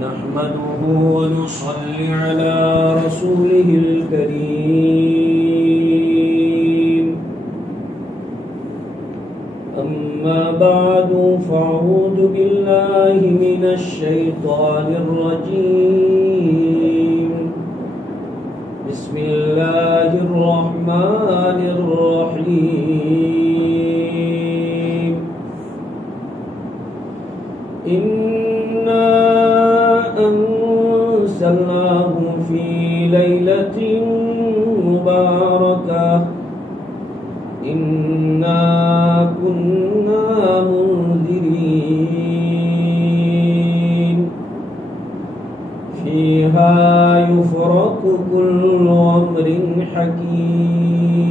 نحمده ونصلي على رسوله الكريم أما بعد فأعوذ بالله من الشيطان الرجيم بسم الله الرحمن الرحيم إنا أنزلناه في ليلة مباركة إنا كنا منذرين فيها يفرق كل أمر حكيم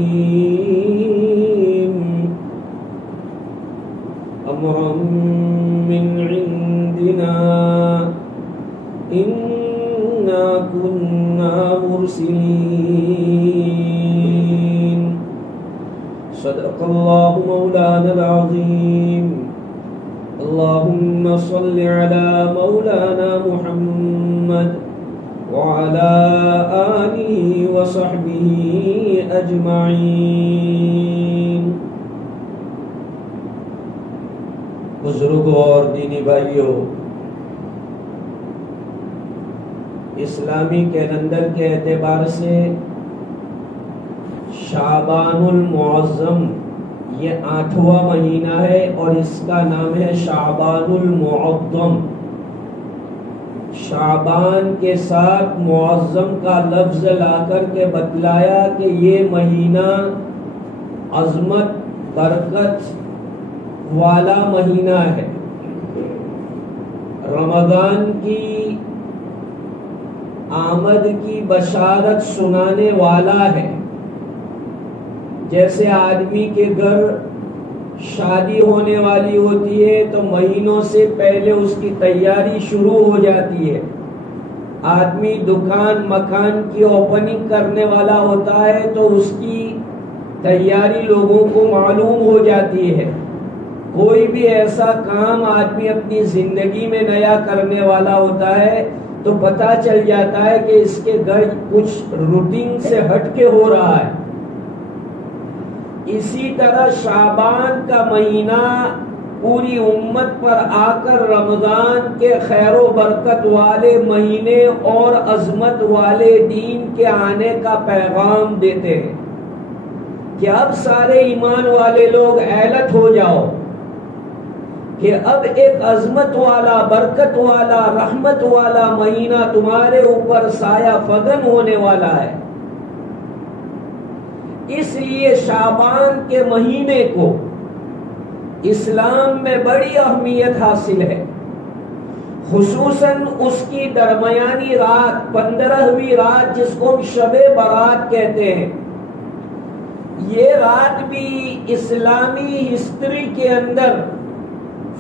أمرا من عندنا إنا كنا مرسلين صدق الله مولانا العظيم اللهم صل على مولانا محمد وعلى آله وصحبه أجمعين. بزرگوں اور دینی بھائیوں، اسلامی کیلنڈر کے اعتبار سے شعبان المعظم یہ 8واں مہینہ ہے اور اس کا نام ہے شعبان المعظم. شعبان کے ساتھ معظم کا لفظ لا کر کے بتلایا کہ یہ مہینہ عظمت برکت والا مہینہ ہے، رمضان کی آمد کی بشارت سنانے والا ہے. جیسے آدمی کے گھر شادی ہونے والی ہوتی ہے تو مہینوں سے پہلے اس کی تیاری شروع ہو جاتی ہے. آدمی دکان مکان کی اوپننگ کرنے والا ہوتا ہے تو اس کی تیاری لوگوں کو معلوم ہو جاتی ہے. کوئی بھی ایسا کام آدمی اپنی زندگی میں نیا کرنے والا ہوتا ہے تو پتہ چل جاتا ہے کہ اس کے گھر کچھ روٹین سے ہٹ کے ہو رہا ہے. اسی طرح شعبان کا مہینہ پوری امت پر آ کر رمضان کے خیر و برکت والے مہینے اور عظمت والے دین کے آنے کا پیغام دیتے ہیں کہ اب سارے ایمان والے لوگ اہلت ہو جاؤ کہ اب ایک عظمت والا برکت والا رحمت والا مہینہ تمہارے اوپر سایہ فگن ہونے والا ہے. اس لیے شعبان کے مہینے کو اسلام میں بڑی اہمیت حاصل ہے، خصوصاً اس کی درمیانی رات 15ویں رات جس کو شب برات کہتے ہیں. یہ رات بھی اسلامی ہسٹری کے اندر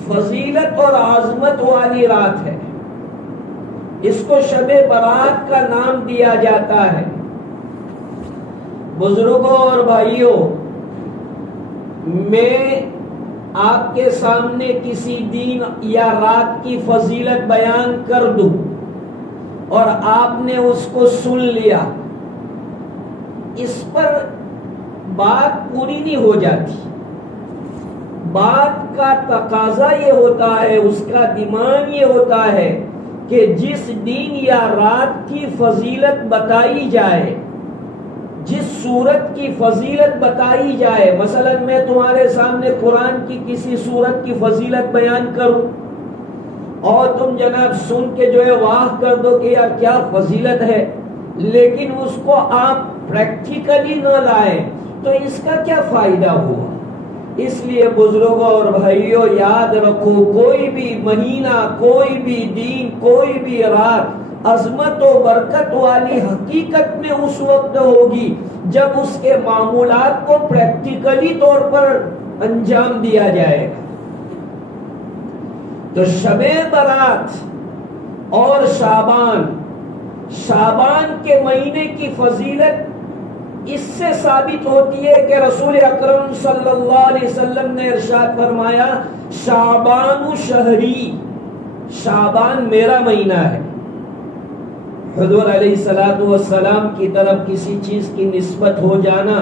فضیلت اور عظمت والی رات ہے. اس کو شب برات کا نام دیا جاتا ہے. بزرگوں اور بھائیوں، میں آپ کے سامنے کسی دن یا رات کی فضیلت بیان کر دوں اور آپ نے اس کو سن لیا، اس پر بات پوری نہیں ہو جاتی. بات کا تقاضا یہ ہوتا ہے، اس کا ڈیمانڈ یہ ہوتا ہے کہ جس دن یا رات کی فضیلت بتائی جائے، جس سورت کی فضیلت بتائی جائے، مثلا میں تمہارے سامنے قرآن کی کسی سورت کی فضیلت بیان کروں اور تم جناب سن کے جو ہے واہ کر دو کہ یار کیا فضیلت ہے، لیکن اس کو آپ پریکٹیکلی نہ لائیں تو اس کا کیا فائدہ ہوا؟ اس لیے بزرگوں اور بھائیوں یاد رکھو، کوئی بھی مہینہ، کوئی بھی دن، کوئی بھی رات عظمت و برکت والی حقیقت میں اس وقت ہوگی جب اس کے معمولات کو پریکٹیکلی طور پر انجام دیا جائے گا. تو شب برات اور شعبان کے مہینے کی فضیلت اس سے ثابت ہوتی ہے کہ رسول اکرم صلی اللہ علیہ وسلم نے ارشاد فرمایا شعبان شہری، شعبان میرا مہینہ ہے. حضور علیہ الصلوۃ والسلام کی طرف کسی چیز کی نسبت ہو جانا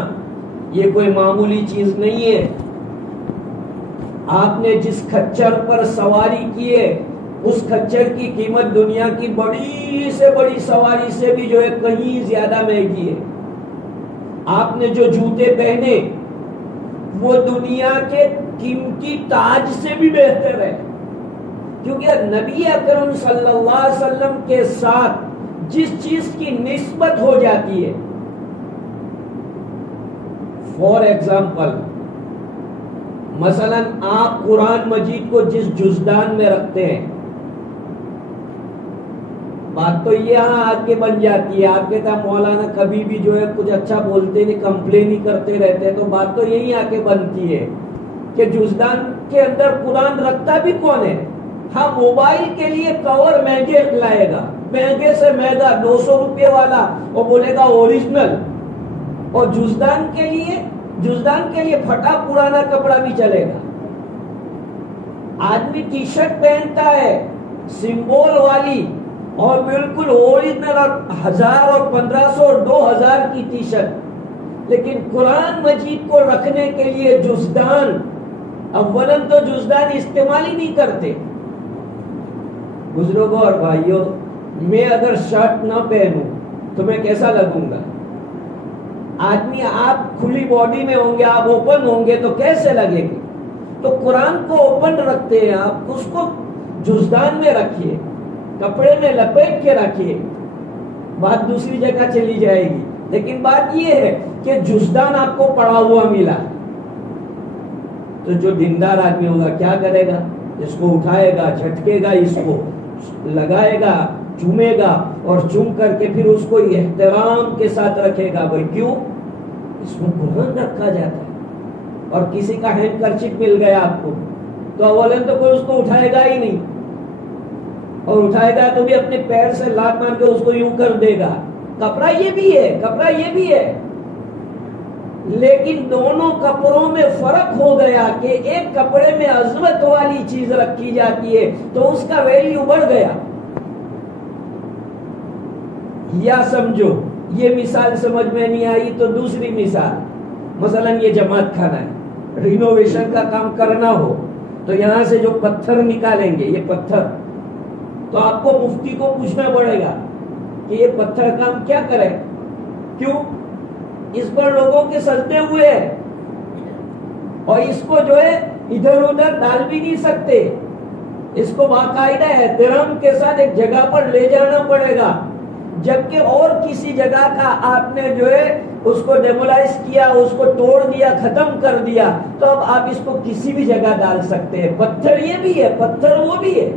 یہ کوئی معمولی چیز نہیں ہے. آپ نے جس کھچر پر سواری کی ہے اس کھچر کی قیمت دنیا کی بڑی سے بڑی سواری سے بھی جو ہے کہیں زیادہ مہنگی ہے. آپ نے جو جوتے پہنے وہ دنیا کے قیمتی تاج سے بھی بہتر ہے، کیونکہ نبی اکرم صلی اللہ علیہ وسلم کے ساتھ جس چیز کی نسبت ہو جاتی ہے، فور ایگزامپل مثلا آپ قرآن مجید کو جس جزدان میں رکھتے ہیں، بات تو یہاں آ کے بن جاتی ہے. آپ کہتا مولانا کبھی بھی جو ہے کچھ اچھا بولتے نہیں، کمپلین ہی کرتے رہتے ہیں، تو بات تو یہی آ کے بنتی ہے کہ جزدان کے اندر قرآن رکھتا بھی کون ہے؟ ہاں، موبائل کے لیے کور مہنگے لائے گا، مہنگے سے مہنگا 200 روپے والا، اور بولے گا اوریجنل. اور جزدان کے لیے پھٹا پرانا کپڑا بھی چلے گا. آدمی ٹی شرٹ پہنتا ہے سمبول والی اور بالکل اوریجنل، اور 1000 اور 1500 اور 2000 کی ٹی شرٹ، لیکن قرآن مجید کو رکھنے کے لیے جزدان، اولاً تو جزدان استعمال ہی نہیں کرتے. بزرگوں اور بھائیوں، میں اگر شرٹ نہ پہنوں تو میں کیسا لگوں گا؟ آدمی آپ کھلی باڈی میں ہوں گے، آپ اوپن ہوں گے تو کیسے لگے گی؟ تو قرآن کو اوپن رکھتے ہیں، آپ اس کو جزدان میں رکھیے، کپڑے میں لپیٹ کے رکھیے، بات دوسری جگہ چلی جائے گی. لیکن بات یہ ہے کہ جزدان آپ کو پڑا ہوا ملا، تو جو دیندار آدمی ہوگا کیا کرے گا؟ اس کو اٹھائے گا، جھٹکے گا، اس کو لگائے گا، چومے گا، اور چوم کر کے پھر اس کو احترام کے ساتھ رکھے گا. بھائی کیوں؟ اس میں قرآن رکھا جاتا ہے. اور کسی کا ہینڈ کرچیف مل گیا آپ کو تو اولن تو کوئی اس کو اٹھائے گا ہی نہیں، اور اٹھائے گا تو بھی اپنے پیر سے لات مار کے اس کو یوں کر دے گا. کپڑا یہ بھی ہے، کپڑا یہ بھی ہے، لیکن دونوں کپڑوں میں فرق ہو گیا کہ ایک کپڑے میں عظمت والی چیز رکھی جاتی ہے تو اس کا ویلیو بڑھ گیا. یا سمجھو، یہ مثال سمجھ میں نہیں آئی تو دوسری مثال، مثلا یہ جماعت خانہ ہے، رینوویشن کا کام کرنا ہو تو یہاں سے جو پتھر نکالیں گے، یہ پتھر، تو آپ کو مفتی کو پوچھنا پڑے گا کہ یہ پتھر کام کیا کرے. کیوں؟ اس پر لوگوں کے سجدے ہوئے ہیں، اور اس کو جو ہے ادھر ادھر ڈال بھی نہیں سکتے. اس کو باقاعدہ احترام کے ساتھ ایک جگہ پر لے جانا پڑے گا. جبکہ اور کسی جگہ کا آپ نے جو ہے اس کو ڈیمولائز کیا، اس کو توڑ دیا، ختم کر دیا، تو اب آپ اس کو کسی بھی جگہ ڈال سکتے ہیں. پتھر یہ بھی ہے، پتھر وہ بھی ہے،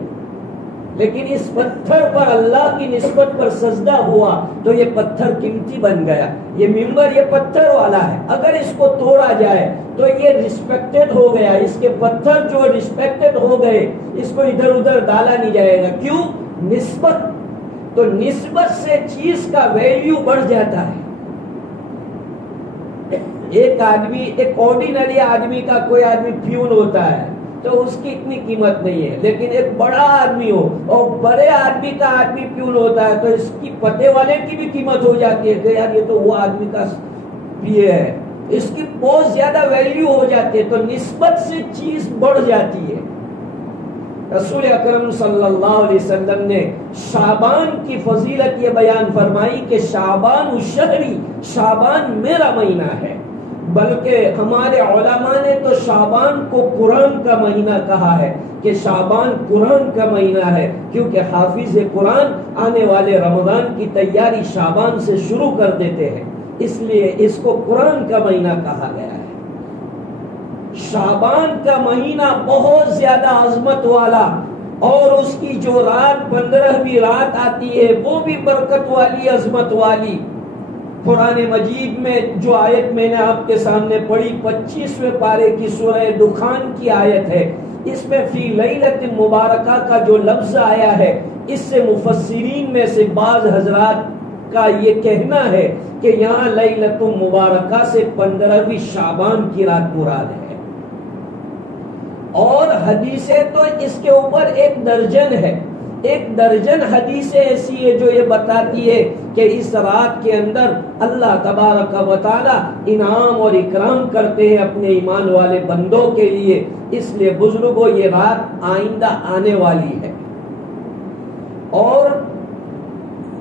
لیکن اس پتھر پر اللہ کی نسبت پر سجدہ ہوا تو یہ پتھر قیمتی بن گیا. یہ ممبر یہ پتھر والا ہے، اگر اس کو توڑا جائے تو یہ ریسپیکٹڈ ہو گیا. اس کے پتھر جو ریسپیکٹڈ ہو گئے، اس کو ادھر ادھر ڈالا نہیں جائے گا. کیوں؟ نسبت. تو نسبت سے چیز کا ویلیو بڑھ جاتا ہے. ایک آدمی، ایک آرڈینری آدمی کا کوئی آدمی پیون ہوتا ہے تو اس کی اتنی قیمت نہیں ہے، لیکن ایک بڑا آدمی ہو اور بڑے آدمی کا آدمی پیون ہوتا ہے تو اس کی پتے والے کی بھی قیمت ہو جاتی ہے کہ یار یہ تو وہ آدمی کا پیے ہے، اس کی بہت زیادہ ویلیو ہو جاتی ہے. تو نسبت سے چیز بڑھ جاتی ہے. رسول اکرم صلی اللہ علیہ وسلم نے شعبان کی فضیلت یہ بیان فرمائی کہ شعبان الشہری، شعبان میرا مہینہ ہے. بلکہ ہمارے علماء نے تو شعبان کو قرآن کا مہینہ کہا ہے کہ شعبان قرآن کا مہینہ ہے، کیونکہ حافظ قرآن آنے والے رمضان کی تیاری شعبان سے شروع کر دیتے ہیں، اس لیے اس کو قرآن کا مہینہ کہا گیا ہے. شعبان کا مہینہ بہت زیادہ عظمت والا، اور اس کی جو رات 15ویں رات آتی ہے وہ بھی برکت والی، عظمت والی. قرآن مجید میں جو آیت میں نے آپ کے سامنے پڑھی 25ویں پارے کی سورہ دخان کی آیت ہے، اس میں فی لیلۃ مبارکہ کا جو لفظ آیا ہے، اس سے مفسرین میں سے بعض حضرات کا یہ کہنا ہے کہ یہاں لیلۃ مبارکہ سے 15ویں شعبان کی رات مراد ہے. اور حدیثیں تو اس کے اوپر ایک درجن ہے. ایک درجن حدیثیں ایسی ہے جو یہ بتاتی ہے کہ اس رات کے اندر اللہ تبارک و تعالی انعام اور اکرام کرتے ہیں اپنے ایمان والے بندوں کے لیے. اس لیے بزرگوں یہ رات آئندہ آنے والی ہے. اور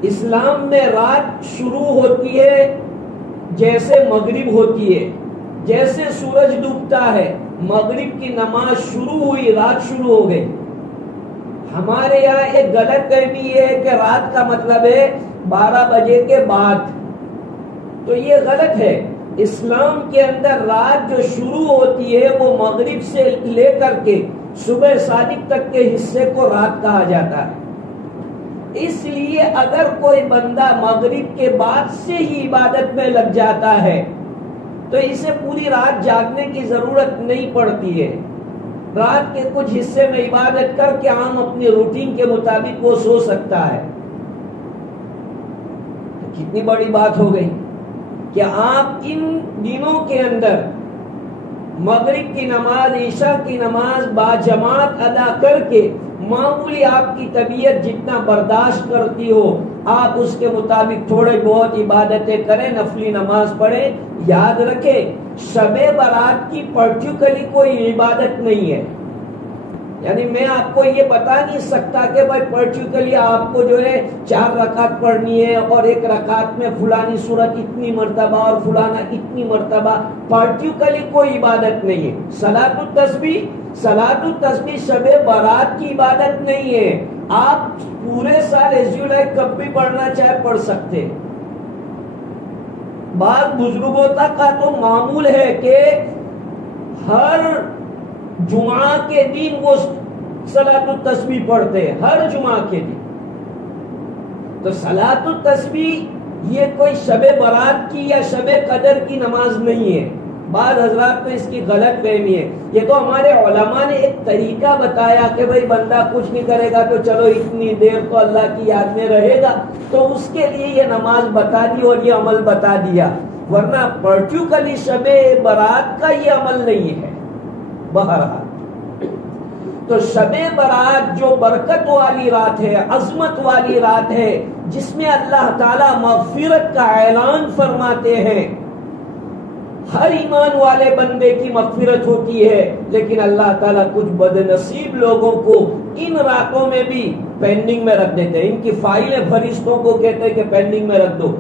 اسلام میں رات شروع ہوتی ہے جیسے مغرب ہوتی ہے. جیسے سورج ڈوبتا ہے مغرب کی نماز شروع ہوئی رات شروع ہو گئی. ہمارے یہاں ایک غلط فہمی یہ ہے کہ رات کا مطلب ہے 12 بجے کے بعد. تو یہ غلط ہے. اسلام کے اندر رات جو شروع ہوتی ہے وہ مغرب سے لے کر کے صبح صادق تک کے حصے کو رات کہا جاتا ہے. اس لیے اگر کوئی بندہ مغرب کے بعد سے ہی عبادت میں لگ جاتا ہے تو اسے پوری رات جاگنے کی ضرورت نہیں پڑتی ہے. رات کے کچھ حصے میں عبادت کر کے عام اپنی روٹین کے مطابق وہ سو سکتا ہے. کتنی بڑی بات ہو گئی کہ آپ ان دنوں کے اندر مغرب کی نماز عشاء کی نماز باجماعت ادا کر کے معمولی آپ کی طبیعت جتنا برداشت کرتی ہو آپ اس کے مطابق تھوڑے بہت عبادتیں کریں, نفلی نماز پڑھیں. یاد رکھیں شب برات کی پرٹیکولرلی کوئی عبادت نہیں ہے. یعنی میں آپ کو یہ بتا نہیں سکتا کہ بھائی پرٹیکولرلی آپ کو جو ہے 4 رکعت پڑھنی ہے اور ایک رکعت میں فلانی سورت اتنی مرتبہ اور فلانا اتنی مرتبہ. پرٹیکولرلی کوئی عبادت نہیں ہے. صلاۃ التسبیح شب برات کی عبادت نہیں ہے. آپ پورے سال کب بھی پڑھنا چاہے پڑھ سکتے. بعض بزرگوں تک کا تو معمول ہے کہ ہر جمعہ کے دن وہ صلاۃ التسبیح پڑھتے ہیں, ہر جمعہ کے دن. تو صلاۃ التسبیح یہ کوئی شب برات کی یا شب قدر کی نماز نہیں ہے. بعض حضرات کو اس کی غلط فہمی ہے. یہ تو ہمارے علماء نے ایک طریقہ بتایا کہ بھئی بندہ کچھ نہیں کرے گا تو چلو اتنی دیر تو اللہ کی یاد میں رہے گا, تو اس کے لیے یہ نماز بتا دی اور یہ عمل بتا دیا. ورنہ پرٹیکولرلی شب برات کا یہ عمل نہیں ہے. بہرحال تو شب برات جو برکت والی رات ہے, عظمت والی رات ہے, جس میں اللہ تعالی مغفرت کا اعلان فرماتے ہیں. ہر ایمان والے بندے کی مغفرت ہوتی ہے, لیکن اللہ تعالیٰ کچھ بد نصیب لوگوں کو ان راتوں میں بھی پینڈنگ میں رکھ دیتے ہیں. ان کی فائلیں فرشتوں کو کہتے ہیں کہ پینڈنگ میں رکھ دو,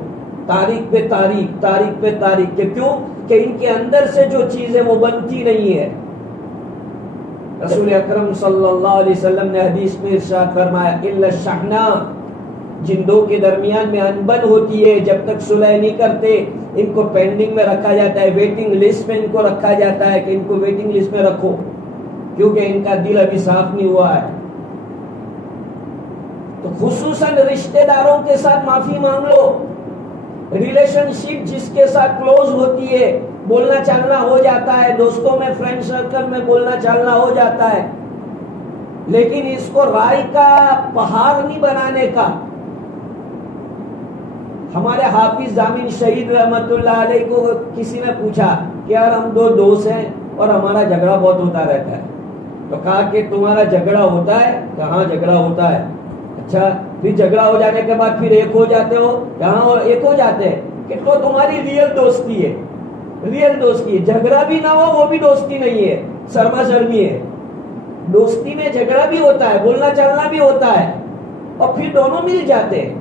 تاریخ پہ تاریخ, تاریخ پہ تاریخ. کیوں کہ ان کے اندر سے جو چیزیں وہ بنتی نہیں ہے. رسول اکرم صلی اللہ علیہ وسلم نے حدیث میں ارشاد فرمایا الا الشحناء, جن دو کے درمیان میں انبن ہوتی ہے جب تک صلح نہیں کرتے ان کو پینڈنگ میں رکھا جاتا ہے, ویٹنگ لسٹ میں ان کو رکھا جاتا ہے کہ ان کو ویٹنگ لسٹ میں رکھو کیونکہ ان کا دل ابھی صاف نہیں ہوا ہے. تو خصوصاً رشتہ داروں کے ساتھ معافی مانگ لو. ریلیشن شپ جس کے ساتھ کلوز ہوتی ہے بولنا چالنا ہو جاتا ہے, دوستوں میں فرینڈ سرکل میں بولنا چالنا ہو جاتا ہے, لیکن اس کو رائے کا پہاڑ نہیں بنانے کا. ہمارے حافظ ضامن شہید رحمت اللہ علیہ کو کسی نے پوچھا کہ یار ہم 2 دوست ہیں اور ہمارا جھگڑا بہت ہوتا رہتا ہے. تو کہا کہ تمہارا جھگڑا ہوتا ہے؟ کہاں جھگڑا ہوتا ہے. اچھا پھر جھگڑا ہو جانے کے بعد پھر ایک ہو جاتے ہو؟ کہاں اور ایک ہو جاتے ہیں. کہ تو تمہاری ریئل دوستی ہے, ریئل دوستی ہے. جھگڑا بھی نہ ہو وہ بھی دوستی نہیں ہے, سرما سرمی ہے. دوستی میں جھگڑا بھی ہوتا ہے, بولنا چلنا بھی ہوتا ہے, اور پھر دونوں مل جاتے ہیں.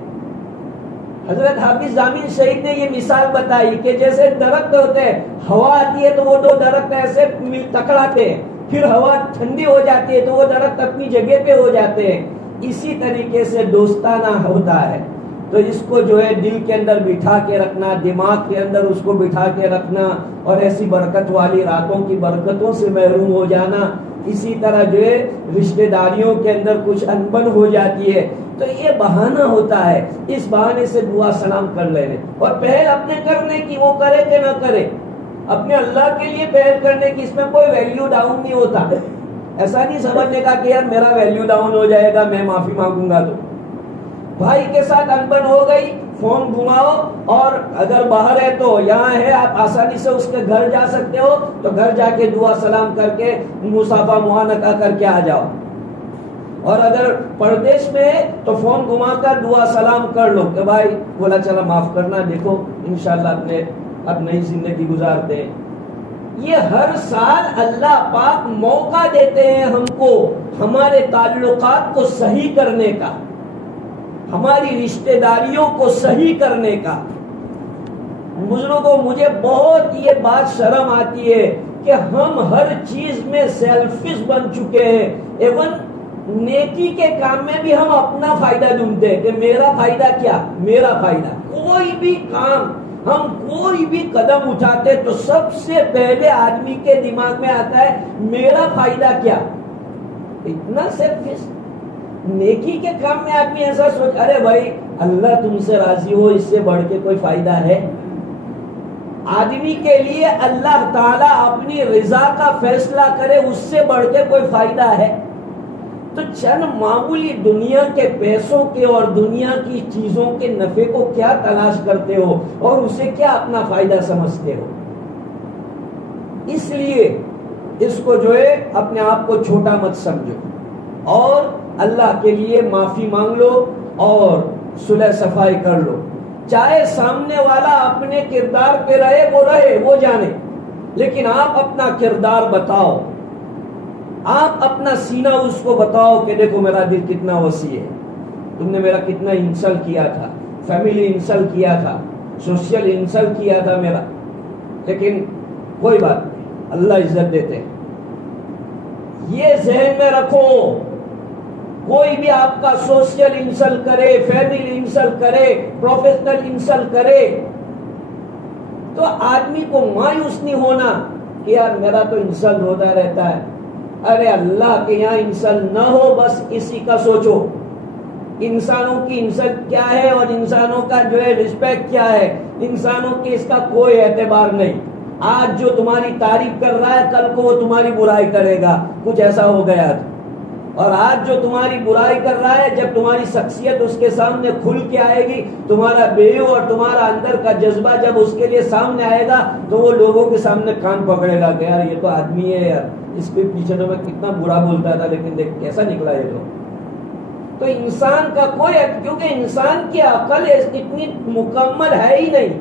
حضرت حافظ ضامن شہید نے یہ مثال بتائی کہ جیسے درخت ہوتے ہیں, ہوا آتی ہے تو وہ 2 درخت ایسے ٹکراتے ہیں, پھر ہوا ٹھنڈی ہو جاتی ہے تو وہ درخت اپنی جگہ پہ ہو جاتے ہیں. اسی طریقے سے دوستانہ ہوتا ہے. تو اس کو جو ہے دل کے اندر بٹھا کے رکھنا, دماغ کے اندر اس کو بٹھا کے رکھنا, اور ایسی برکت والی راتوں کی برکتوں سے محروم ہو جانا. اسی طرح جو ہے رشتہ داریوں کے اندر کچھ انبن ہو جاتی ہے تو یہ بہانہ ہوتا ہے, اس بہانے سے دعا سلام کر لینے, اور پہل اپنے کرنے کی وہ کرے کہ نہ کرے, اپنے اللہ کے لیے پہل کرنے کی. اس میں کوئی ویلیو ڈاؤن نہیں ہوتا. ایسا نہیں سمجھنے کا کہ یار میرا ویلیو ڈاؤن ہو جائے گا میں معافی مانگوں گا. تو بھائی کے ساتھ انبن ہو گئی, فون گھماؤ, اور اگر باہر ہے تو یہاں ہے, آپ آسانی سے اس کے گھر جا سکتے ہو تو گھر جا کے دعا سلام کر کے مصافحہ معانقہ کر کے آ جاؤ. اور اگر پردیش میں ہے تو فون گھما کر دعا سلام کر لو کہ بھائی بولا چلا معاف کرنا، دیکھو انشاءاللہ اب نئی زندگی گزارتے ہیں۔ یہ ہر سال اللہ پاک موقع دیتے ہیں ہم کو ہمارے تعلقات کو صحیح کرنے کا، ہماری رشتہ داریوں کو صحیح کرنے کا۔ بزرگوں، مجھے بہت یہ بات شرم آتی ہے کہ ہم ہر چیز میں سیلفش بن چکے ہیں، ایون نیکی کے کام میں بھی ہم اپنا فائدہ ڈھونڈتے ہیں کہ میرا فائدہ کیا، میرا فائدہ۔ کوئی بھی کام، ہم کوئی بھی قدم اٹھاتے تو سب سے پہلے آدمی کے دماغ میں آتا ہے میرا فائدہ کیا۔ اتنا سیلفش۔ نیکی کے کام میں آدمی ایسا سوچ، ارے بھائی اللہ تم سے راضی ہو، اس سے بڑھ کے کوئی فائدہ ہے؟ آدمی کے لیے اللہ تعالیٰ اپنی رضا کا فیصلہ کرے، اس سے بڑھ کے کوئی فائدہ ہے؟ تو چند معمولی دنیا کے پیسوں کے اور دنیا کی چیزوں کے نفع کو کیا تلاش کرتے ہو اور اسے کیا اپنا فائدہ سمجھتے ہو؟ اس لیے اس کو جو ہے اپنے آپ کو چھوٹا مت سمجھو اور اللہ کے لیے معافی مانگ لو اور صلح صفائی کر لو۔ چاہے سامنے والا اپنے کردار پہ رہے وہ جانے، لیکن آپ اپنا کردار بتاؤ، آپ اپنا سینہ اس کو بتاؤ کہ دیکھو میرا دل کتنا وسیع ہے، تم نے میرا کتنا انسلٹ کیا تھا، فیملی انسلٹ کیا تھا، سوشل انسلٹ کیا تھا میرا، لیکن کوئی بات نہیں، اللہ عزت دیتے ہیں۔ یہ ذہن میں رکھو، کوئی بھی آپ کا سوشل انسلٹ کرے، فیملی انسلٹ کرے، پروفیشنل انسلٹ کرے تو آدمی کو مایوس نہیں ہونا کہ یار میرا تو انسلٹ ہوتا رہتا ہے۔ ارے اللہ کے یہاں انسلٹ نہ ہو، بس اسی کا سوچو۔ انسانوں کی انسلٹ کیا ہے اور انسانوں کا جو ہے رسپیکٹ کیا ہے، انسانوں کی اس کا کوئی اعتبار نہیں۔ آج جو تمہاری تعریف کر رہا ہے کل کو وہ تمہاری برائی کرے گا، کچھ ایسا ہو گیا تھا۔ اور آج جو تمہاری برائی کر رہا ہے، جب تمہاری شخصیت اس کے سامنے کھل کے آئے گی، تمہارا بیو اور تمہارا اندر کا جذبہ جب اس کے لیے سامنے آئے گا تو وہ لوگوں کے سامنے کان پکڑے گا کہ یار یہ تو آدمی ہے یار، اس کے پیچھے تو میں کتنا برا بولتا تھا لیکن دیکھ کیسا نکلا یہ تو انسان کا کوئی، کیونکہ انسان کی عقل اتنی مکمل ہے ہی نہیں۔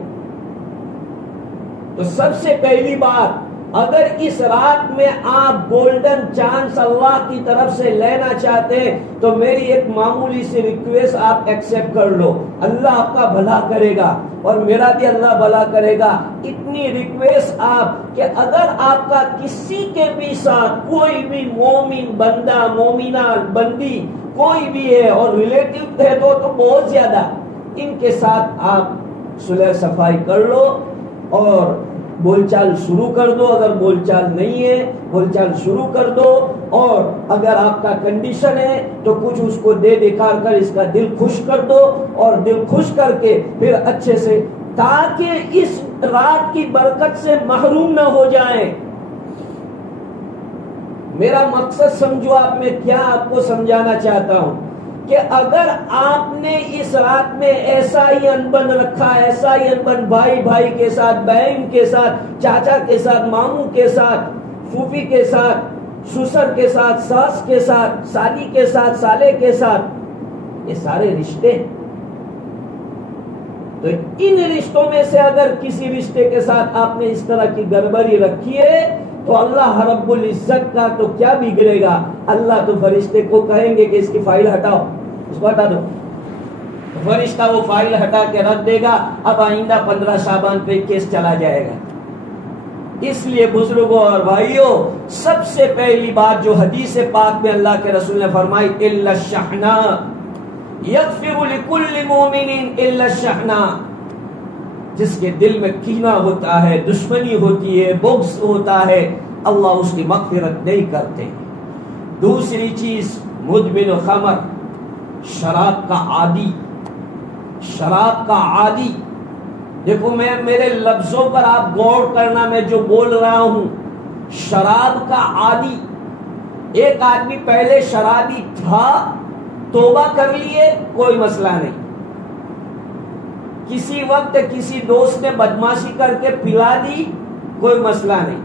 تو سب سے پہلی بات، اگر اس رات میں آپ گولڈن چانس اللہ کی طرف سے لینا چاہتے ہیں تو میری ایک معمولی سی ریکویسٹ آپ ایکسپٹ کر لو، اللہ آپ کا بھلا کرے گا اور میرا بھی اللہ بھلا کرے گا۔ اتنی ریکویسٹ آپ کہ اگر آپ کا کسی کے بھی ساتھ کوئی بھی مومن بندہ، مومنہ بندی کوئی بھی ہے اور ریلیٹیو ہے تو بہت زیادہ، ان کے ساتھ آپ صلح صفائی کر لو اور بول چال شروع کر دو۔ اگر بول چال نہیں ہے بول چال شروع کر دو، اور اگر آپ کا کنڈیشن ہے تو کچھ اس کو دے دکھا کر اس کا دل خوش کر دو، اور دل خوش کر کے پھر اچھے سے، تاکہ اس رات کی برکت سے محروم نہ ہو جائیں۔ میرا مقصد سمجھو آپ میں کیا آپ کو سمجھانا چاہتا ہوں کہ اگر آپ نے اس رات میں ایسا ہی انبن رکھا، ایسا ہی انبن بھائی بھائی کے ساتھ، بہن کے ساتھ، چاچا کے ساتھ، ماموں کے ساتھ، پھوپھی کے ساتھ، سسر کے ساتھ، ساس کے ساتھ، سالی کے ساتھ، سالے کے ساتھ، یہ سارے رشتے، تو ان رشتوں میں سے اگر کسی رشتے کے ساتھ آپ نے اس طرح کی گڑبڑی رکھی ہے تو اللہ رب العزت کا تو کیا بگڑے گا، اللہ تو فرشتے کو کہیں گے کہ اس کی فائل ہٹاؤ، اس کو ہٹا دو، فرشتہ وہ فائل ہٹا کے رکھ دے گا، اب آئندہ 15 شعبان پہ کیس چلا جائے گا۔ اس لیے بزرگوں اور بھائیوں، سب سے پہلی بات جو حدیث پاک میں اللہ کے رسول نے فرمائی، الا الشحناء یغفر لکل مومن الا الشحناء، جس کے دل میں کینہ ہوتا ہے، دشمنی ہوتی ہے، بغض ہوتا ہے، اللہ اس کی مغفرت نہیں کرتے۔ دوسری چیز، مدمن خمر، شراب کا عادی، شراب کا عادی۔ دیکھو میں میرے لفظوں پر آپ غور کرنا، میں جو بول رہا ہوں، شراب کا عادی۔ ایک آدمی پہلے شرابی تھا، توبہ کر لیے، کوئی مسئلہ نہیں، کسی وقت کسی دوست نے بدماشی کر کے پلا دی، کوئی مسئلہ نہیں،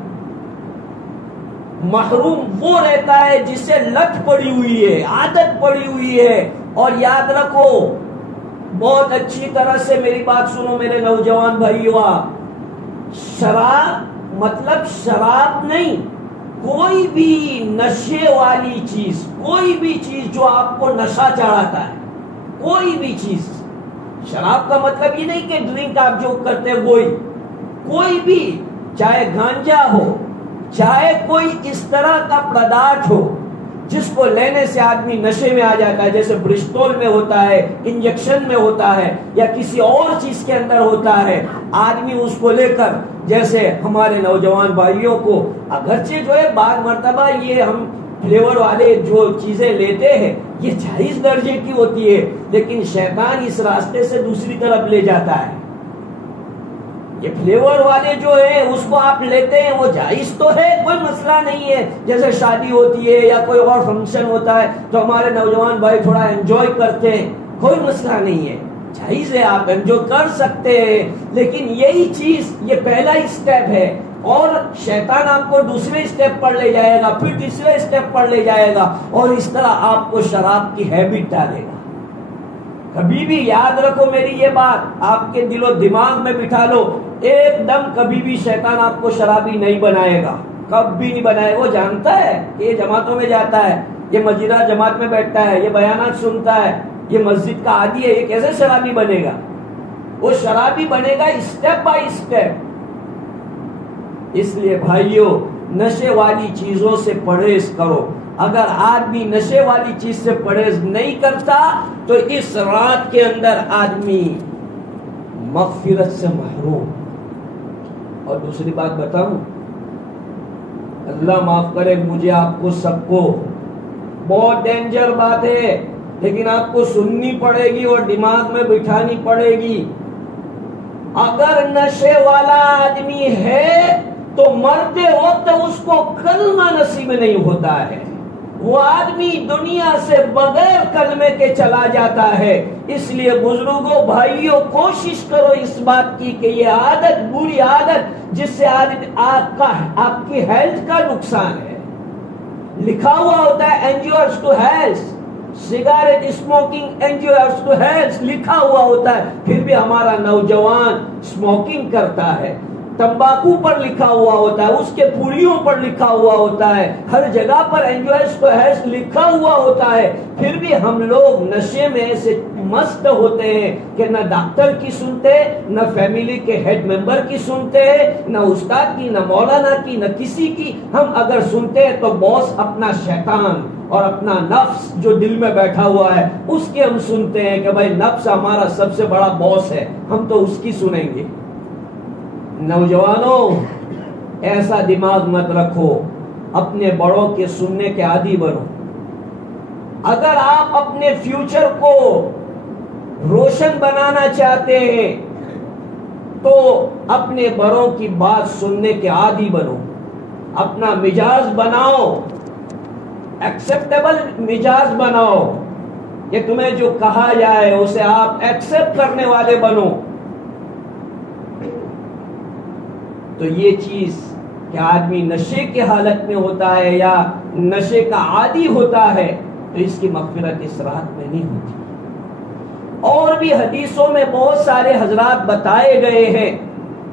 محروم وہ رہتا ہے جسے لت پڑی ہوئی ہے، عادت پڑی ہوئی ہے. اور یاد رکھو، بہت اچھی طرح سے میری بات سنو میرے نوجوان بھائیو، شراب مطلب شراب نہیں، کوئی بھی نشے والی چیز، کوئی بھی چیز جو آپ کو نشہ چڑھاتا ہے، کوئی بھی چیز. شراب کا مطلب یہ نہیں کہ ڈرنک آپ جو کرتے وہی، کوئی بھی، چاہے گانجا ہو، چاہے کوئی اس طرح کا پردارتھ ہو جس کو لینے سے آدمی نشے میں آ جاتا ہے، جیسے برسٹول میں ہوتا ہے، انجیکشن میں ہوتا ہے، یا کسی اور چیز کے اندر ہوتا ہے، آدمی اس کو لے کر، جیسے ہمارے نوجوان بھائیوں کو اگرچہ جو ہے بعض مرتبہ یہ ہم فلیور والے جو چیزیں لیتے ہیں یہ جائز درجے کی ہوتی ہے، لیکن شیطان اس راستے سے دوسری طرف لے جاتا ہے. یہ فلیور والے جو ہیں اس کو آپ لیتے ہیں، وہ جائز تو ہے، کوئی مسئلہ نہیں ہے. جیسے شادی ہوتی ہے یا کوئی اور فنکشن ہوتا ہے تو ہمارے نوجوان بھائی تھوڑا انجوائے کرتے ہیں، کوئی مسئلہ نہیں ہے، جائز ہے، آپ انجوائے کر سکتے ہیں. لیکن یہی چیز، یہ پہلا اسٹیپ ہے، اور شیطان آپ کو دوسرے اسٹیپ پر لے جائے گا، پھر تیسرے اسٹیپ پر لے جائے گا، اور اس طرح آپ کو شراب کی ہیبٹ ڈالے گا. کبھی بھی یاد رکھو میری یہ بات، آپ کے دل و دماغ میں بٹھا لو، ایک دم کبھی بھی شیطان آپ کو شرابی نہیں بنائے گا، کبھی نہیں بنائے. وہ جانتا ہے کہ یہ جماعتوں میں جاتا ہے، یہ مجیدہ جماعت میں بیٹھتا ہے، یہ بیانات سنتا ہے، یہ مسجد کا عادی ہے، یہ کیسے شرابی بنے گا؟ وہ شرابی بنے گا اسٹیپ بائی اسٹیپ. اس لیے بھائیو، نشے والی چیزوں سے پرہیز کرو. اگر آدمی نشے والی چیز سے پرہیز نہیں کرتا تو اس رات کے اندر آدمی مغفرت سے محروم. اور دوسری بات بتاؤں، اللہ معاف کرے مجھے، آپ کو سب کو، بہت ڈینجر بات ہے لیکن آپ کو سننی پڑے گی اور دماغ میں بٹھانی پڑے گی. اگر نشے والا آدمی ہے تو مرتے وقت اس کو کلمہ نصیب نہیں ہوتا ہے، وہ آدمی دنیا سے بغیر کلمے کے چلا جاتا ہے. اس لیے بزرگوں بھائیوں، کوشش کرو اس بات کی کہ یہ عادت، بری عادت جس سے آپ کی ہیلتھ کا نقصان ہے، لکھا ہوا ہوتا ہے injurious to health, cigarette smoking injurious to health لکھا ہوا ہوتا ہے، پھر بھی ہمارا نوجوان اسموکنگ کرتا ہے. تمباکو پر لکھا ہوا ہوتا ہے، اس کے پوڑیوں پر لکھا ہوا ہوتا ہے، ہر جگہ پر انجوائز ٹو ہیلتھ لکھا ہوا ہوتا ہے، پھر بھی ہم لوگ نشے میں ایسے مست ہوتے ہیں کہ نہ ڈاکٹر کی سنتے، نہ فیملی کے ہیڈ ممبر کی سنتے، نہ استاد کی، نہ مولانا کی، نہ کسی کی. ہم اگر سنتے ہیں تو باس اپنا شیطان اور اپنا نفس جو دل میں بیٹھا ہوا ہے اس کے ہم سنتے ہیں کہ بھائی نفس ہمارا سب سے بڑا باس ہے، ہم تو اس کی سنیں گے. نوجوانوں، ایسا دماغ مت رکھو، اپنے بڑوں کے سننے کے عادی بنو. اگر آپ اپنے فیوچر کو روشن بنانا چاہتے ہیں تو اپنے بڑوں کی بات سننے کے عادی بنو. اپنا مزاج بناؤ، ایکسپٹیبل مزاج بناؤ، کہ تمہیں جو کہا جائے اسے آپ ایکسپٹ کرنے والے بنو. تو یہ چیز کہ آدمی نشے کے حالت میں ہوتا ہے یا نشے کا عادی ہوتا ہے تو اس کی مغفرت اس رات میں نہیں ہوتی. اور بھی حدیثوں میں بہت سارے حضرات بتائے گئے ہیں،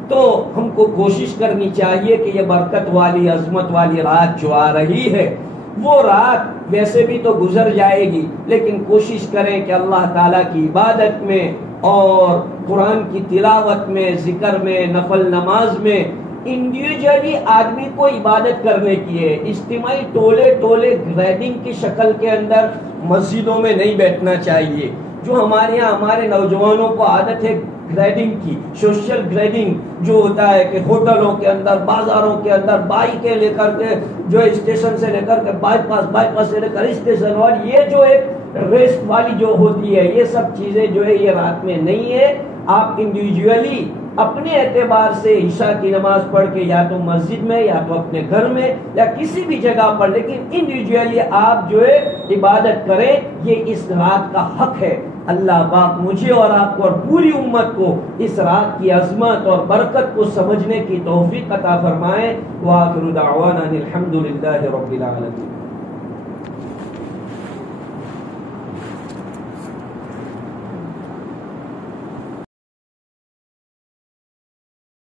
تو ہم کو کوشش کرنی چاہیے کہ یہ برکت والی، عظمت والی رات جو آ رہی ہے، وہ رات ویسے بھی تو گزر جائے گی، لیکن کوشش کریں کہ اللہ تعالیٰ کی عبادت میں اور قرآن کی تلاوت میں، ذکر میں، نفل نماز میں، انڈیویجولی آدمی کو عبادت کرنے کی ہے. اجتماعی ٹولے گریڈنگ کی شکل کے اندر مسجدوں میں نہیں بیٹھنا چاہیے. جو ہمارے یہاں ہمارے نوجوانوں کو عادت ہے گریڈنگ کی، سوشل گریڈنگ جو ہوتا ہے کہ ہوٹلوں کے اندر، بازاروں کے اندر بائکیں لے کر کے جو اسٹیشن سے لے کر کے بائی پاس سے لے کر اسٹیشن، اور یہ جو ایک ریسٹ والی جو ہوتی ہے، یہ سب چیزیں جو ہے یہ رات میں نہیں ہے. آپ انڈیویجولی اپنے اعتبار سے عشاء کی نماز پڑھ کے یا تو مسجد میں یا تو اپنے گھر میں یا کسی بھی جگہ پر، لیکن انڈیویجولی آپ جو ہے عبادت کریں، یہ اس رات کا حق ہے۔ اللہ پاک مجھے اور آپ کو اور پوری امت کو اس رات کی عظمت اور برکت کو سمجھنے کی توفیق عطا فرمائے۔ وآخر دعوانا الحمد للہ رب العالمین۔